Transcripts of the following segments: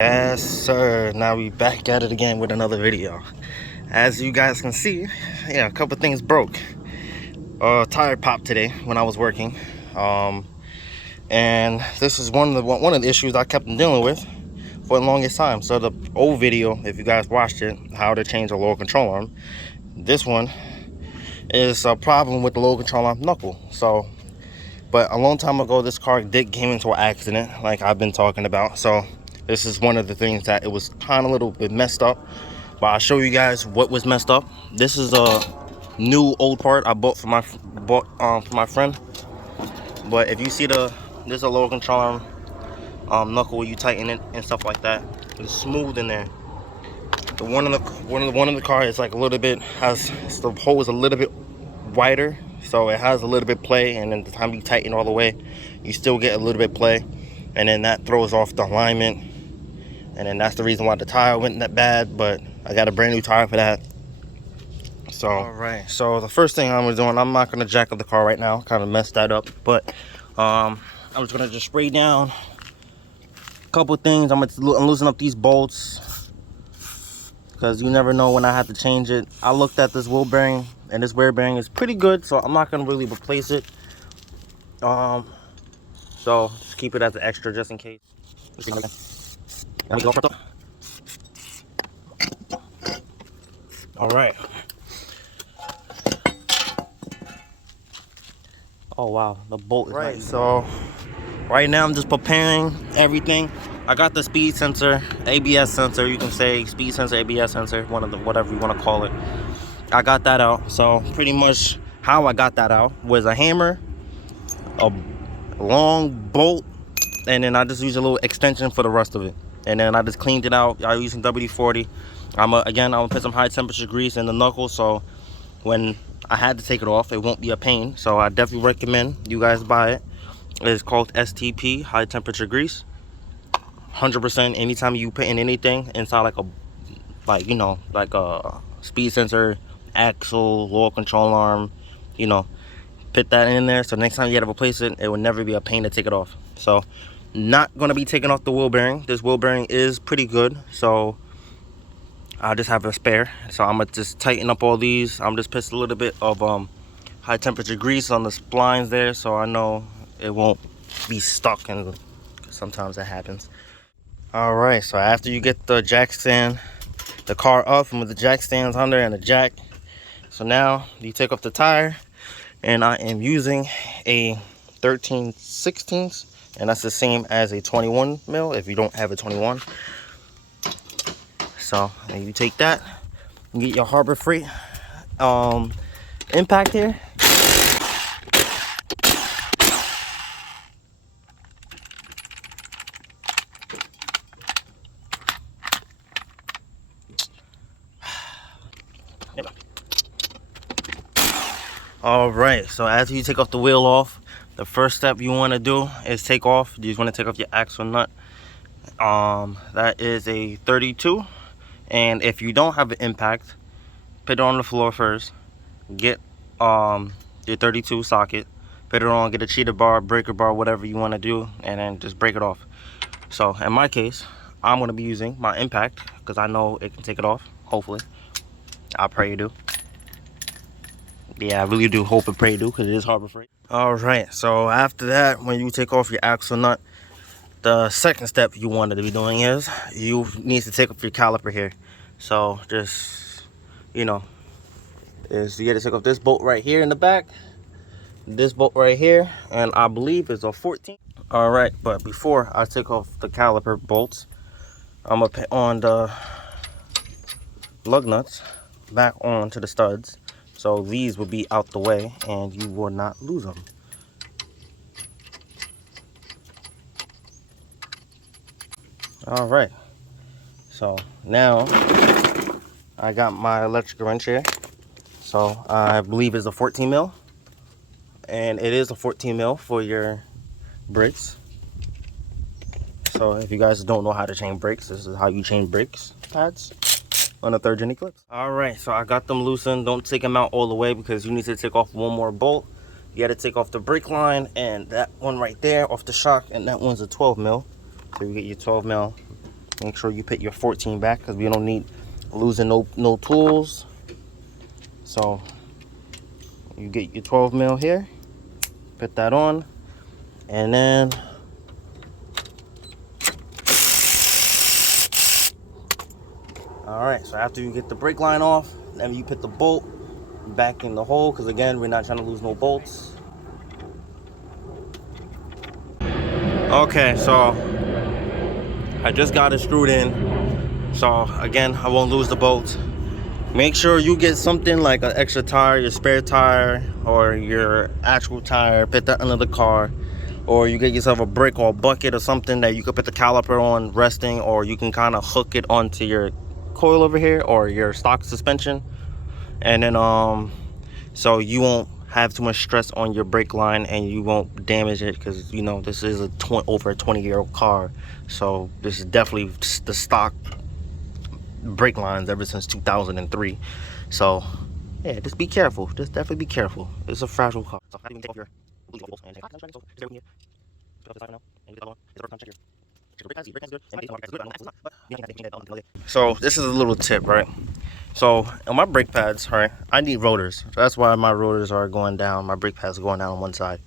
Yes sir, now we back at it again with another video. As you guys can see, yeah, a couple things broke. Tire popped today when I was working, and this is one of the issues I kept dealing with for the longest time. So the old video, if you guys watched it, how to change a lower control arm, this one is a problem with the lower control arm knuckle. But a long time ago, this car came into an accident, like I've been talking about. So this is one of the things that it was kind of a little bit messed up. But I'll show you guys what was messed up. This is a new old part I bought for my friend. But if you see this is a lower control arm knuckle where you tighten it and stuff like that. It's smooth in there. The one in the car is like a little bit the hole is a little bit wider. So it has a little bit play, and then the time you tighten all the way, you still get a little bit play, and then that throws off the alignment, and then that's the reason why the tire went that bad. But I got a brand new tire for that. So all right, so the first thing I'm doing, I'm not gonna jack up the car right now, kind of messed that up, but I'm just gonna just spray down a couple things. I'm loosening up these bolts, because you never know when I have to change it. I looked at this wheel bearing, and this wear bearing is pretty good, so I'm not gonna really replace it. So just keep it as an extra just in case. All right. Oh wow, the bolt is right. So right now I'm just preparing everything. I got the speed sensor, ABS sensor, you can say speed sensor, ABS sensor, whatever you want to call it. I got that out. So pretty much how I got that out was a hammer, a long bolt, and then I just used a little extension for the rest of it. And then I just cleaned it out. I using WD-40. I'm gonna put some high temperature grease in the knuckle, so when I had to take it off, it won't be a pain. So I definitely recommend you guys buy it. It's called STP, high temperature grease. 100%. Anytime you put in anything inside like a speed sensor, axle, lower control arm, put that in there, so next time you gotta replace it, it will never be a pain to take it off. So not gonna be taking off the wheel bearing. This wheel bearing is pretty good, so I just have a spare. So I'm gonna just tighten up all these. I'm just put a little bit of high temperature grease on the splines there, so I know it won't be stuck, and sometimes that happens. All right, so after you get the jack stand, the car up and with the jack stands under and the jack, so now you take off the tire, and I am using a 13/16, and that's the same as a 21 mil if you don't have a 21. So and you take that, you get your Harbor Freight impact here. All right, so after you take off the wheel off, the first step you want to do is take off your axle nut. That is a 32, and if you don't have an impact, put it on the floor first. Get your 32 socket, put it on, get a cheater bar, breaker bar, whatever you want to do, and then just break it off. So in my case, I'm going to be using my impact because I know it can take it off, hopefully. I pray you do. Yeah, I really do hope and pray you do, because it is Harbor Freight. All right, so after that, when you take off your axle nut, the second step you wanted to be doing is you need to take off your caliper here. So just, you got to take off this bolt right here in the back, this bolt right here, and I believe it's a 14. All right, but before I take off the caliper bolts, I'm gonna put on the lug nuts back onto the studs, so these will be out the way and you will not lose them. All right, so now I got my electric wrench here. So I believe it's a 14 mil, and it is a 14 mil for your brakes. So if you guys don't know how to change brakes, this is how you change brakes pads on a 3rd gen Eclipse. All right, so I got them loosened. Don't take them out all the way, because you need to take off one more bolt. You got to take off the brake line and that one right there off the shock, and that one's a 12 mil. So you get your 12 mil Make sure you put your 14 back because we don't need losing no tools. So you get your 12 mil here, put that on, and then all right, so after you get the brake line off, then you put the bolt back in the hole, because again, we're not trying to lose no bolts. Okay, so I just got it screwed in. So again, I won't lose the bolts. Make sure you get something like an extra tire, your spare tire, or your actual tire, put that under the car. Or you get yourself a brick or a bucket or something that you could put the caliper on resting, or you can kind of hook it onto your coil over here or your stock suspension. And then so you won't have too much stress on your brake line and you won't damage it, because you know this is over a 20-year-old car. So this is definitely the stock brake lines ever since 2003. So yeah, just be careful. Just definitely be careful. It's a fragile car. So how do you take off your so this is a little tip, right? So on my brake pads, right, I need rotors. So that's why my rotors are going down. My brake pads are going down on one side.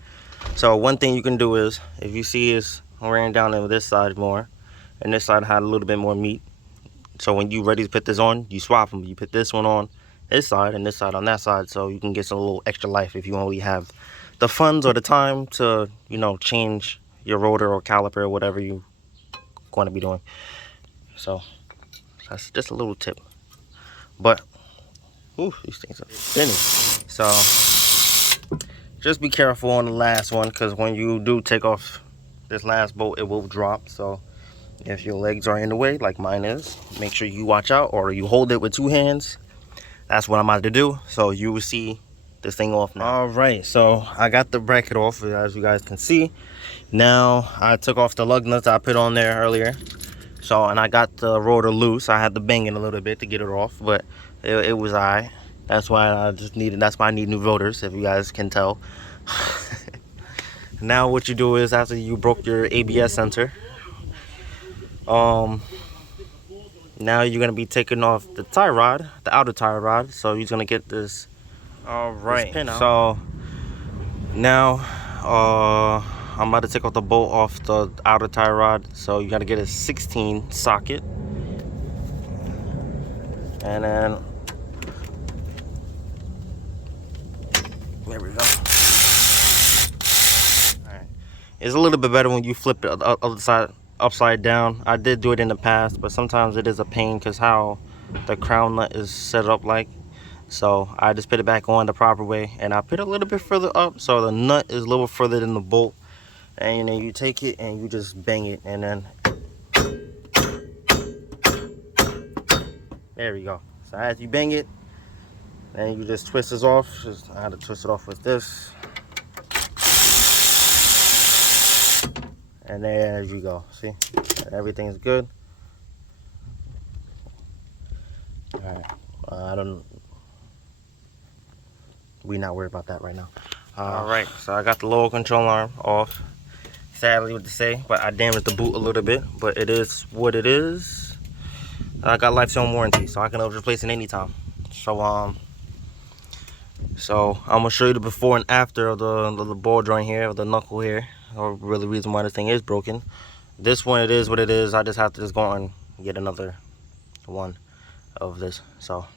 So one thing you can do is, if you see it's wearing down on this side more, and this side had a little bit more meat. So when you ready to put this on, you swap them. You put this one on this side and this side on that side, so you can get some little extra life if you only have the funds or the time to, you know, change your rotor or caliper or whatever you're going to be doing. So that's just a little tip. But ooh, these things are spinning. So just be careful on the last one, because when you do take off this last bolt, it will drop. So if your legs are in the way like mine is, make sure you watch out, or you hold it with 2 hands. That's what I'm about to do. So you will see this thing off now. All right, so I got the bracket off, as you guys can see. Now I took off the lug nuts I put on there earlier. So, and I got the rotor loose. I had to bang it a little bit to get it off, but it was alright. That's why I need new rotors, if you guys can tell. Now what you do is, after you broke your ABS sensor, now you're gonna be taking off the tie rod, the outer tie rod. So you're gonna get this. All right. This pin out. So now I'm about to take off the bolt off the outer tie rod. So you gotta get a 16 socket, and then there we go. All right. It's a little bit better when you flip it the other side upside down. I did do it in the past, but sometimes it is a pain because how the crown nut is set up like. So I just put it back on the proper way, and I put it a little bit further up so the nut is a little further than the bolt. And then you take it and you just bang it, and then there we go. So as you bang it, then you just twist this off. I had to twist it off with this. And there you go. See, everything's good. All right. We're not worried about that right now. All right. So I got the lower control arm off. Sadly, what to say, but I damaged the boot a little bit. But it is what it is. I got lifetime warranty, so I can replace it anytime. So I'm gonna show you the before and after of the ball joint here, of the knuckle here. Or really reason why this thing is broken. This one, it is what it is. I just have to go and get another one of this. So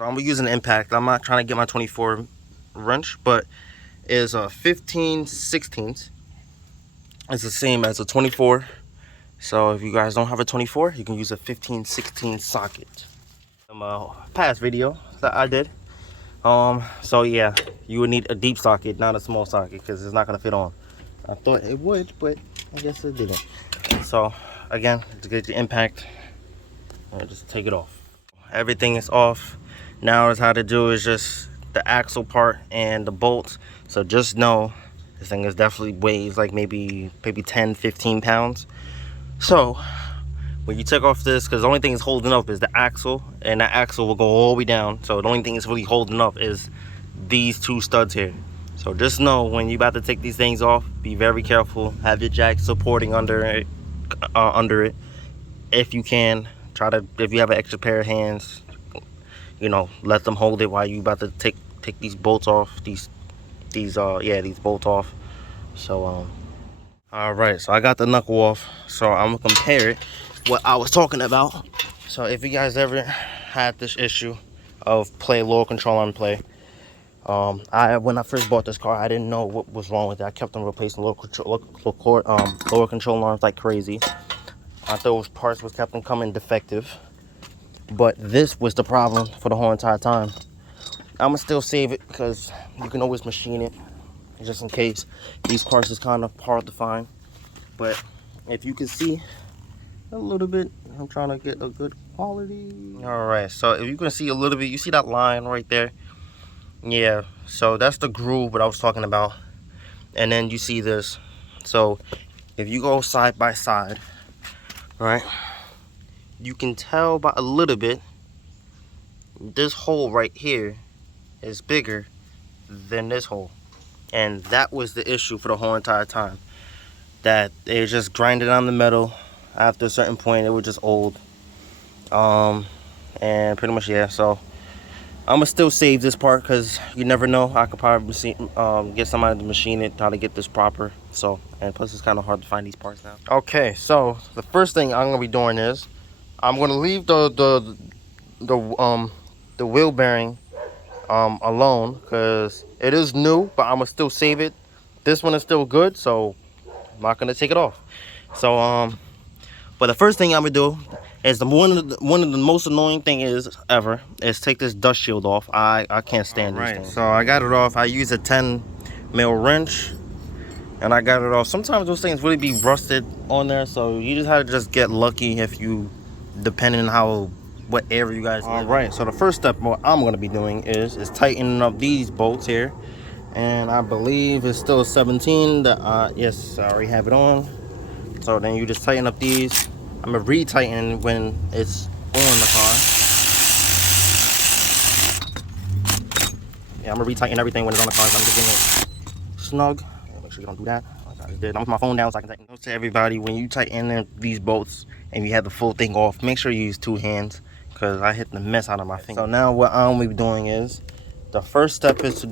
I'm using an impact. I'm not trying to get my 24 wrench, but it's a 15/16. It's the same as a 24. So if you guys don't have a 24, you can use a 15/16 socket. Past video that I did. So yeah, you would need a deep socket, not a small socket, because it's not gonna fit on. I thought it would, but I guess it didn't. So again, to get the impact, I'll just take it off. Everything is off. Now is how to do is just the axle part and the bolts. So just know this thing is definitely weighs like maybe 10-15 pounds. So when you take off this, because the only thing is holding up is the axle, and that axle will go all the way down. So the only thing that's really holding up is these 2 studs here. So just know when you're about to take these things off, be very careful. Have your jack supporting under it, if you can, try to, if you have an extra pair of hands, you know, let them hold it while you about to take these bolts off, these bolts off. So all right, so I got the knuckle off, so I'm gonna compare it what I was talking about. So if you guys ever had this issue of lower control arm play, when I first bought this car, I didn't know what was wrong with it. I kept on replacing lower control arms like crazy. I thought those parts was kept on coming defective, but this was the problem for the whole entire time. I'm gonna still save it because you can always machine it just in case. These parts is kind of hard to find, but if you can see a little bit, I'm trying to get a good quality. All right, so if you can see a little bit, you see that line right there? Yeah, so that's the groove that I was talking about. And then you see this. So if you go side by side, right, you can tell by a little bit this hole right here is bigger than this hole. And that was the issue for the whole entire time, that they just grinded on the metal. After a certain point, it was just old. And pretty much, yeah, so I'm gonna still save this part because you never know. I could probably get somebody to machine it, how to get this proper. So, and plus it's kind of hard to find these parts now. Okay, so the first thing I'm gonna be doing is I'm gonna leave the wheel bearing alone because it is new, but I'm gonna still save it. This one is still good, so I'm not gonna take it off. So but the first thing I'm gonna do is one of the most annoying things ever is take this dust shield off. I can't stand these things. So I got it off. I use a 10mm wrench, and I got it off. Sometimes those things really be rusted on there, so you just have to just get lucky if you, depending on what area you guys live in. All right. So the first step what I'm gonna be doing is tightening up these bolts here, and I believe it's still 17. Yes, I already have it on. So then you just tighten up these. I'm gonna re-tighten when it's on the car. Yeah, I'm gonna re-tighten everything when it's on the car. So I'm just getting it snug. Make sure you don't do that. I just did. I'm with my phone down so I can tighten. To everybody, when you tighten these bolts and you have the full thing off, make sure you use 2 hands because I hit the mess out of my finger. So now what I'm gonna be doing is, the first step is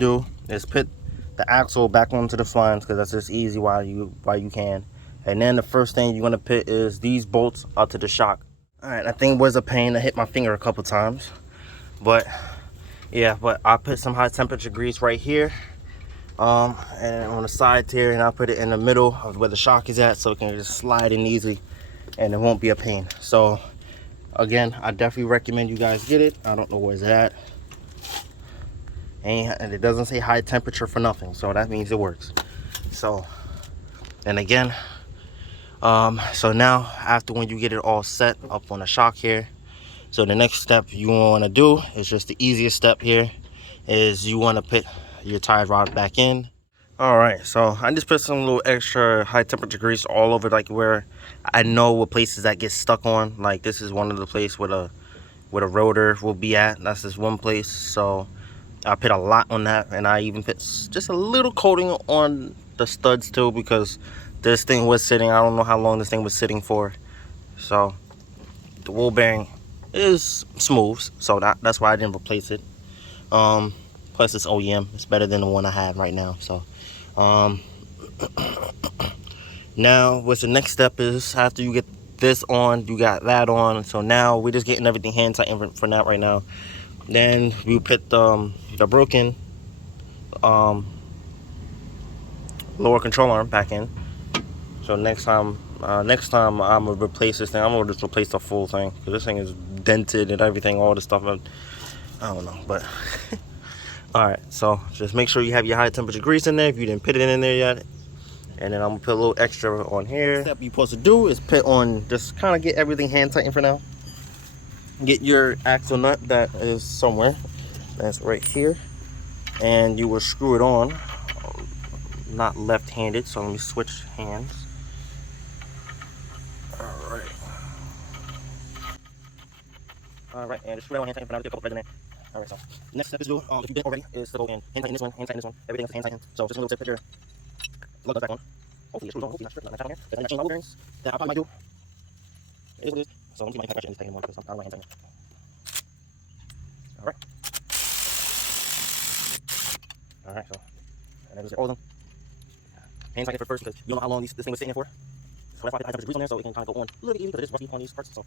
put the axle back onto the flange because that's just easy while you can. And then the first thing you're gonna put is these bolts out to the shock. All right, that thing was a pain. I hit my finger a couple times, but yeah, but I put some high temperature grease right here, and on the sides here, and I put it in the middle of where the shock is at, so it can just slide in easily, and it won't be a pain. So again, I definitely recommend you guys get it. I don't know where's it at, and it doesn't say high temperature for nothing, so that means it works. So, and again, so now after when you get it all set up on the shock here, so the next step you want to do is just the easiest step here, is you want to put your tie rod back in. All right, so I just put some little extra high temperature grease all over, like where I know what places that get stuck on. Like this is one of the places where the rotor will be at. That's just one place, so I put a lot on that, and I even put just a little coating on the studs too, because this thing was sitting, I don't know how long this thing was sitting for. So the wheel bearing is smooth, so that's why I didn't replace it. Plus it's OEM, it's better than the one I have right now. So now what's the next step is, after you get this on, you got that on, so now we're just getting everything hand tightened for now right now. Then we put the broken lower control arm back in. So next time I'm gonna replace this thing. I'm gonna just replace the full thing because this thing is dented and everything, all this stuff. I don't know, but all right. So just make sure you have your high temperature grease in there if you didn't put it in there yet. And then I'm gonna put a little extra on here. The step you're supposed to do is put on, just kind of get everything hand tightened for now. Get your axle nut that is somewhere. That's right here, and you will screw it on. Not left-handed, so let me switch hands. All right, and just screw it on hand tighten for now. Get a couple threads in there. All right, so next step is to do, if you didn't already, is to go in hand tighten this one, hand tighten this one. Everything is hand tighten. So just a little tip, put your lug nut back on. Hopefully your screws on. Hopefully not stripped. I'm not on here. If I change my wheel bearings, that I probably might do. It is what it is. So let me see my hand actually taking one because I'm out of my hands. All right. All right. So and then just all of them. Hand tighten for first because you don't know how long this thing was sitting there for. So that's why I put the grease on there so it can kind of go on a little bit easy because it is rusty on these parts. So.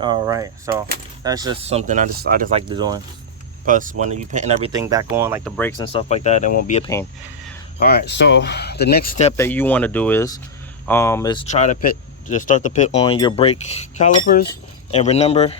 All right, so that's just something I just like to doing. Plus, when you painting everything back on, like the brakes and stuff like that, it won't be a pain. All right, so the next step that you want to do is try to start the pit on your brake calipers. And remember,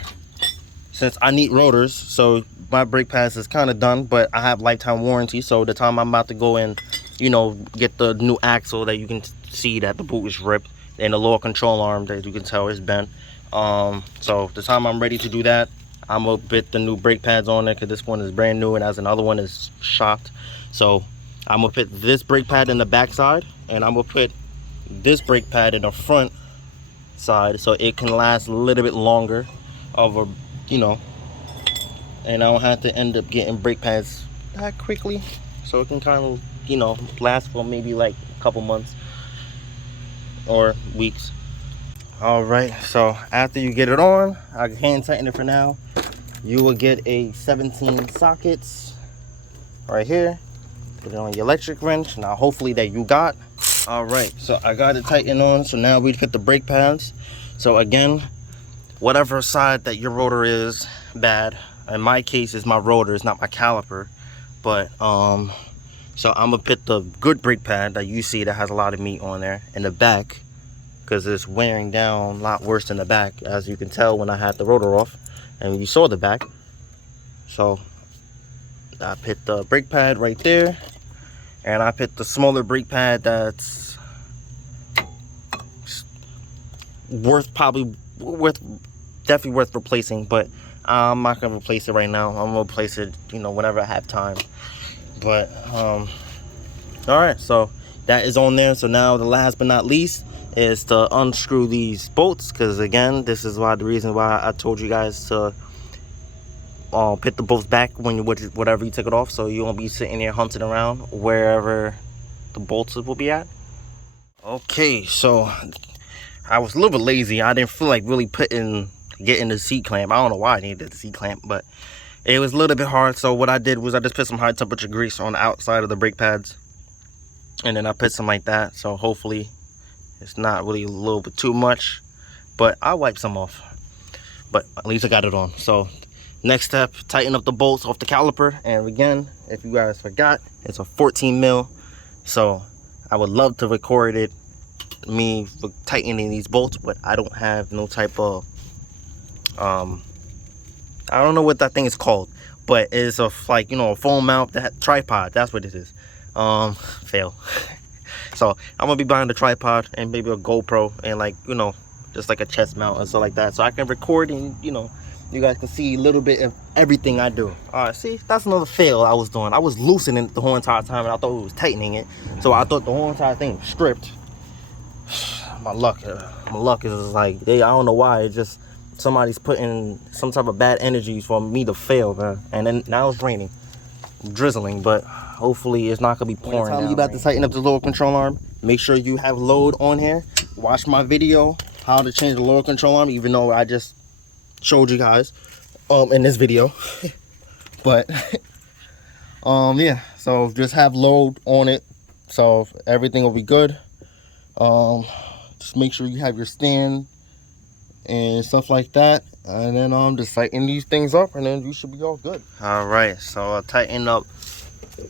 since I need rotors, so my brake pads is kind of done, but I have lifetime warranty. So the time I'm about to go and, you know, get the new axle that you can see that the boot is ripped and the lower control arm that you can tell is bent. So the time I'm ready to do that, I'm gonna put the new brake pads on there because this one is brand new and as another one is shocked. So I'm gonna put this brake pad in the back side and I'm gonna put this brake pad in the front side so it can last a little bit longer of a, you know, and I don't have to end up getting brake pads that quickly, so it can kind of, you know, last for maybe like a couple months or weeks. All right, so after you get it on, I hand tighten it for now. You will get a 17 sockets right here. Put it on your electric wrench. Now hopefully that you got. All right, so I got it tightened on. So now we put the brake pads. So again, whatever side that your rotor is bad, in my case is my rotor, it's not my caliper, but so I'm gonna put the good brake pad that you see that has a lot of meat on there in the back, because it's wearing down a lot worse in the back, as you can tell when I had the rotor off and you saw the back. So I put the brake pad right there, and I put the smaller brake pad that's definitely worth replacing, but I'm not gonna replace it right now. I'm gonna replace it, you know, whenever I have time. But all right, so that is on there. So now the last but not least is to unscrew these bolts, because again, this is why the reason why I told you guys to put the bolts back when you whatever you take it off, so you won't be sitting there hunting around wherever the bolts will be at. Okay, so I was a little bit lazy. I didn't feel like really getting the seat clamp. I don't know why I needed the seat clamp, but it was a little bit hard. So what I did was I just put some high temperature grease on the outside of the brake pads, and then I put some like that. So hopefully it's not really a little bit too much, but I'll wipe some off. But at least I got it on. So next step, tighten up the bolts off the caliper. And again, if you guys forgot, it's a 14 mil. So I would love to record it, me tightening these bolts, but I don't have no type of I don't know what that thing is called, but it's a, like, you know, a phone mount, that tripod, that's what it is. Fail. So I'm gonna be buying the tripod and maybe a GoPro and, like, you know, just like a chest mount and stuff like that, so I can record and, you know, you guys can see a little bit of everything I do. All right, see, that's another fail I was doing. I was loosening it the whole entire time and I thought it was tightening it, so I thought the whole entire thing was stripped. My luck is like, I don't know why, it just, somebody's putting some type of bad energy for me to fail, man. And then now it's raining, drizzling, but hopefully it's not gonna be pouring down. When you about to tighten up the lower control arm, make sure you have load on here. Watch my video how to change the lower control arm, even though I just showed you guys in this video. But yeah, so just have load on it, so everything will be good. Just make sure you have your stand and stuff like that, and then just tighten these things up, and then you should be all good. All right, so I tighten up.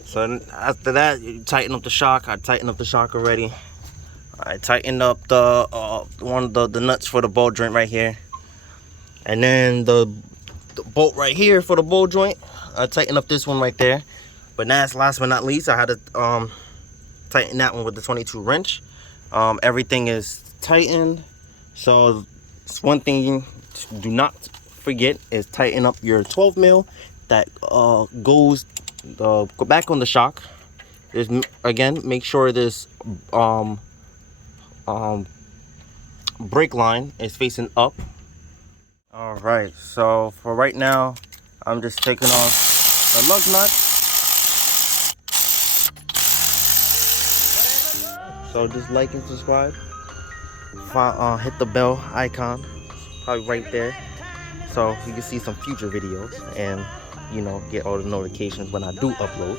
So after that, you tighten up the shock. I tightened up the shock already. I tightened up the one of the nuts for the ball joint right here, and then the bolt right here for the ball joint. I tightened up this one right there. But last but not least, I had to tighten that one with the 22 wrench. Everything is tightened, so it's one thing you do not forget is tighten up your 12 mil that goes go back on the shock. Again, make sure this brake line is facing up. All right, so for right now, I'm just taking off the lug nut So just like and subscribe. Hit the bell icon, probably right there, so you can see some future videos and, you know, get all the notifications when I do upload.